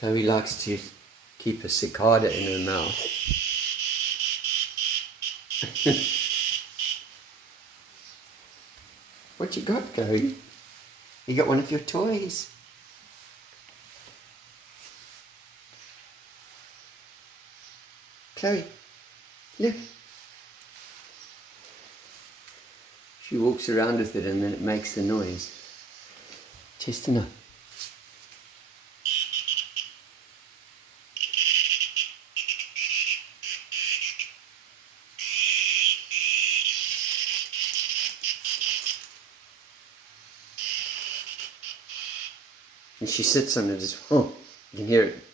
Chloe likes to keep a cicada in her mouth. What you got, Chloe? You got one of your toys. Chloe, look. She walks around with it and then it makes the noise. Chestnut. And she sits on it as well. You can hear it.